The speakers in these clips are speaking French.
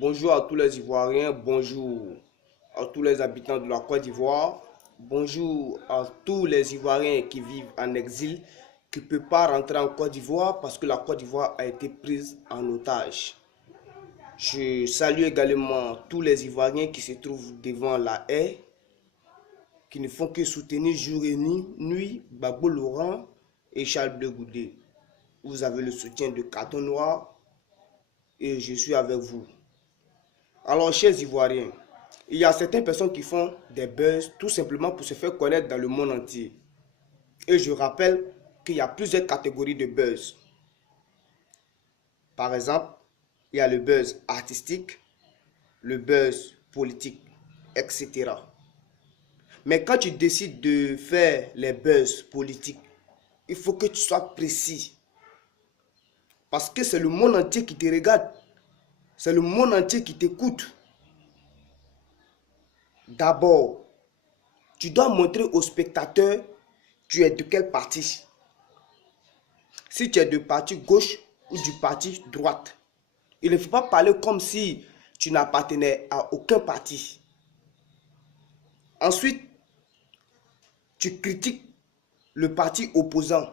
Bonjour à tous les Ivoiriens, bonjour à tous les habitants de la Côte d'Ivoire, bonjour à tous les Ivoiriens qui vivent en exil, qui ne peuvent pas rentrer en Côte d'Ivoire parce que la Côte d'Ivoire a été prise en otage. Je salue également tous les Ivoiriens qui se trouvent devant la haie, qui ne font que soutenir jour et nuit Gbagbo Laurent et Charles Blé Goudé. Vous avez le soutien de Carton Noir et je suis avec vous. Alors, chers Ivoiriens, il y a certaines personnes qui font des buzz tout simplement pour se faire connaître dans le monde entier. Et je rappelle qu'il y a plusieurs catégories de buzz. Par exemple, il y a le buzz artistique, le buzz politique, etc. Mais quand tu décides de faire les buzz politiques, il faut que tu sois précis. Parce que c'est le monde entier qui te regarde. C'est le monde entier qui t'écoute. D'abord, tu dois montrer aux spectateurs tu es de quel parti. Si tu es du parti gauche ou du parti droite. Il ne faut pas parler comme si tu n'appartenais à aucun parti. Ensuite, tu critiques le parti opposant.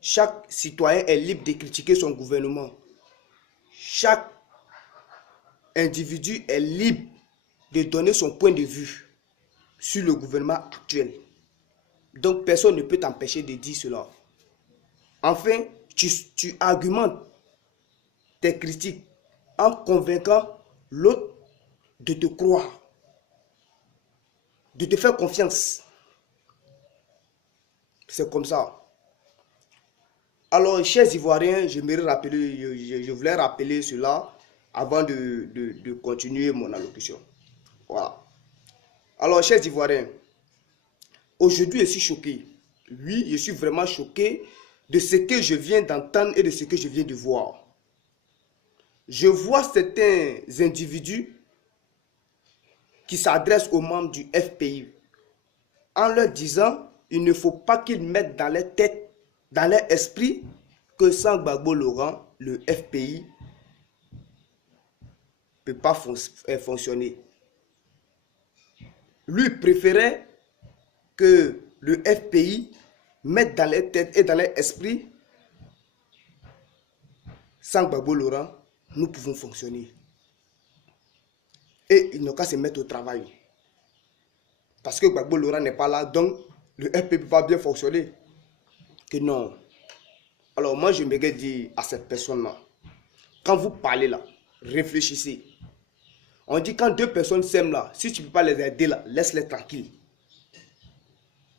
Chaque citoyen est libre de critiquer son gouvernement. Chaque individu est libre de donner son point de vue sur le gouvernement actuel. Donc, personne ne peut t'empêcher de dire cela. Enfin, tu argumentes tes critiques en convaincant l'autre de te croire, de te faire confiance. C'est comme ça. Alors, chers Ivoiriens, je voulais rappeler cela avant de continuer mon allocution. Voilà. Alors, chers Ivoiriens, aujourd'hui, je suis choqué. Oui, je suis vraiment choqué de ce que je viens d'entendre et de ce que je viens de voir. Je vois certains individus qui s'adressent aux membres du FPI en leur disant il ne faut pas qu'ils mettent dans leur tête, dans leur esprit, que sans Gbagbo Laurent, le FPI ne peut pas fonctionner. Lui préférait que le FPI mette dans leur tête et dans leur esprit sans Gbagbo Laurent, nous pouvons fonctionner. Et ils n'ont qu'à se mettre au travail. Parce que Gbagbo Laurent n'est pas là, donc le FPI ne peut pas bien fonctionner. Que non. Alors moi, je me dis à cette personne-là, quand vous parlez là, réfléchissez. On dit quand deux personnes s'aiment là, si tu ne peux pas les aider là, laisse-les tranquilles.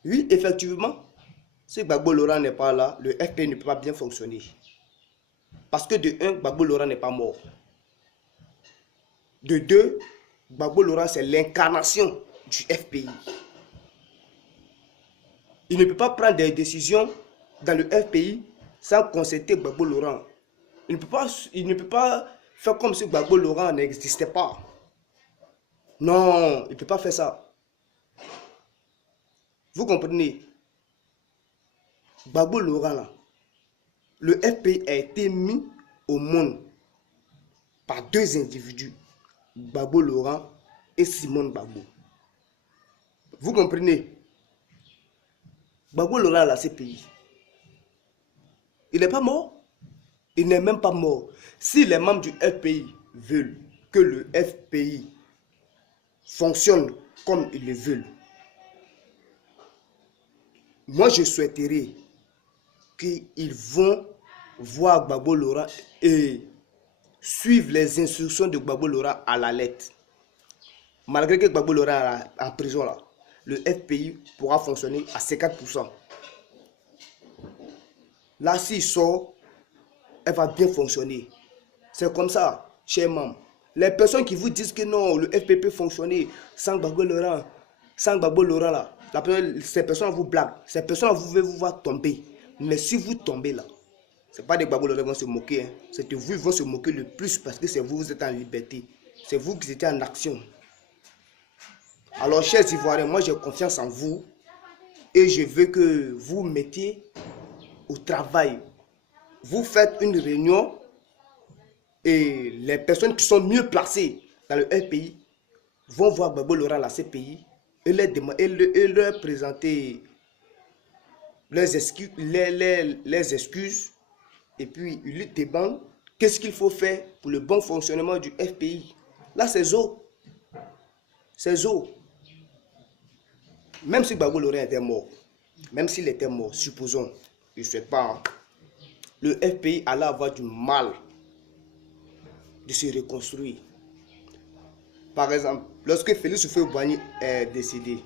Oui, effectivement, si Gbagbo Laurent n'est pas là, le FPI ne peut pas bien fonctionner. Parce que de un, Gbagbo Laurent n'est pas mort. De deux, Gbagbo Laurent, c'est l'incarnation du FPI. Il ne peut pas prendre des décisions dans le FPI sans consulter Gbagbo Laurent. Il ne peut pas faire comme si Gbagbo Laurent n'existait pas. Non, il ne peut pas faire ça. Vous comprenez? Gbagbo Laurent, là, le FPI a été mis au monde par deux individus, Gbagbo Laurent et Simone Gbagbo. Vous comprenez? Gbagbo Laurent là, c'est pays. Il n'est pas mort. Il n'est même pas mort. Si les membres du FPI veulent que le FPI fonctionne comme ils le veulent, moi je souhaiterais qu'ils vont voir Gbagbo Laurent et suivre les instructions de Gbagbo Laurent à la lettre. Malgré que Gbagbo Laurent est en prison là, le FPI pourra fonctionner à 50%. Là, s'il sort, elle va bien fonctionner. C'est comme ça, chers membres. Les personnes qui vous disent que non, le FPI peut fonctionner sans Gbagbo Laurent, là, ces personnes vous blaguent. Ces personnes vous voulez vous voir tomber. Mais si vous tombez là, ce n'est pas des Gbagbo Laurent qui vont se moquer. Hein. C'est que vous, ils vont se moquer le plus parce que c'est vous, vous êtes en liberté. C'est vous qui êtes en action. Alors, chers Ivoiriens, moi j'ai confiance en vous et je veux que vous mettiez au travail. Vous faites une réunion Et les personnes qui sont mieux placées dans le FPI vont voir Gbagbo Laurent à la CPI et leur présenter leurs excuses, et puis ils lui demandent qu'est-ce qu'il faut faire pour le bon fonctionnement du FPI. Là, c'est zo. C'est zo. Même si Gbagbo Laurent était mort, même s'il était mort, supposons, je ne sais pas, le FPI allait avoir du mal de se reconstruire. Par exemple, lorsque Félix Houphouët-Boigny est décédé,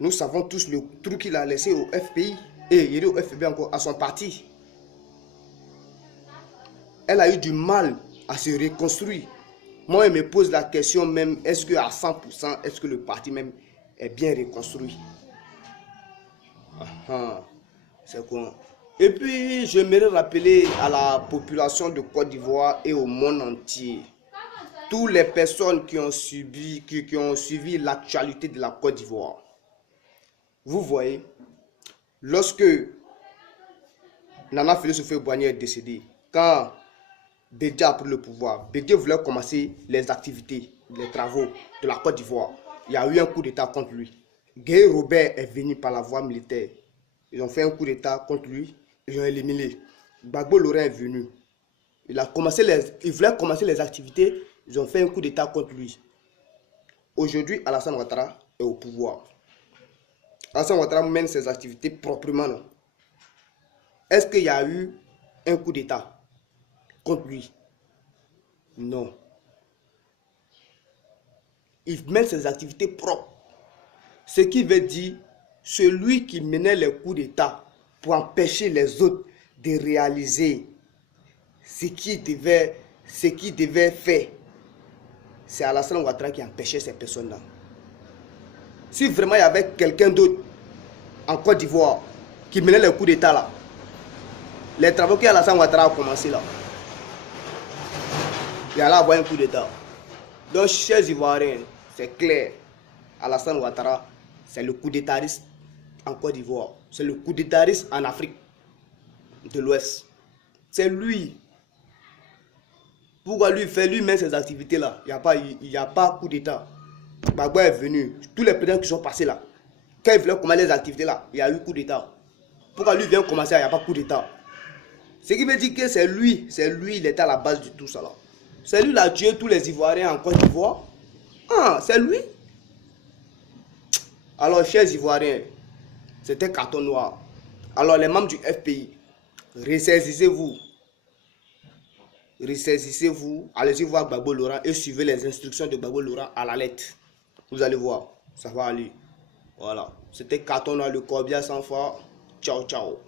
nous savons tous le truc qu'il a laissé au FPI, et il est au FPI encore, à son parti. Elle a eu du mal à se reconstruire. Moi, je me pose la question même, est-ce qu'à 100%, est-ce que le parti même est bien reconstruit? C'est quoi? Et puis, j'aimerais rappeler à la population de Côte d'Ivoire et au monde entier, toutes les personnes qui ont suivi l'actualité de la Côte d'Ivoire. Vous voyez, lorsque Nana Félix Houphouët-Boigny est décédé, quand Bédié a pris le pouvoir, Bédié voulait commencer les activités, les travaux de la Côte d'Ivoire. Il y a eu un coup d'État contre lui. Guy Robert est venu par la voie militaire. Ils ont fait un coup d'État contre lui. Ils ont éliminé. Gbagbo Laurent est venu. Il voulait commencer les activités. Ils ont fait un coup d'État contre lui. Aujourd'hui, Alassane Ouattara est au pouvoir. Alassane Ouattara mène ses activités proprement. Non? Est-ce qu'il y a eu un coup d'État contre lui? Non. Il mène ses activités propres. Ce qui veut dire, celui qui menait les coups d'État pour empêcher les autres de réaliser ce qui devait faire, c'est Alassane Ouattara qui empêchait ces personnes-là. Si vraiment il y avait quelqu'un d'autre en Côte d'Ivoire qui menait les coups d'État là, les travaux qu'Alassane Ouattara a commencé là, il y allait avoir un coup d'État. Donc, chers Ivoiriens, c'est clair, Alassane Ouattara, c'est le coup d'étatiste en Côte d'Ivoire. C'est le coup d'étatiste en Afrique de l'Ouest. C'est lui. Pourquoi lui fait lui-même ces activités-là? Il n'y a pas coup d'État. Gbagbo est venu. Tous les présidents qui sont passés là, quand ils voulaient commencer les activités-là, il y a eu coup d'État. Pourquoi lui vient commencer, il n'y a pas coup d'État? Ce qui veut dire que c'est lui, il était à la base de tout ça là. C'est lui qui a tué tous les Ivoiriens en Côte d'Ivoire. Ah, c'est lui. Alors, chers Ivoiriens, c'était carton noir. Alors, les membres du FPI, ressaisissez-vous. Ressaisissez-vous. Allez-y voir Gbagbo Laurent et suivez les instructions de Gbagbo Laurent à la lettre. Vous allez voir, ça va aller. Voilà. C'était carton noir, le Corbia sans foi. Ciao, ciao.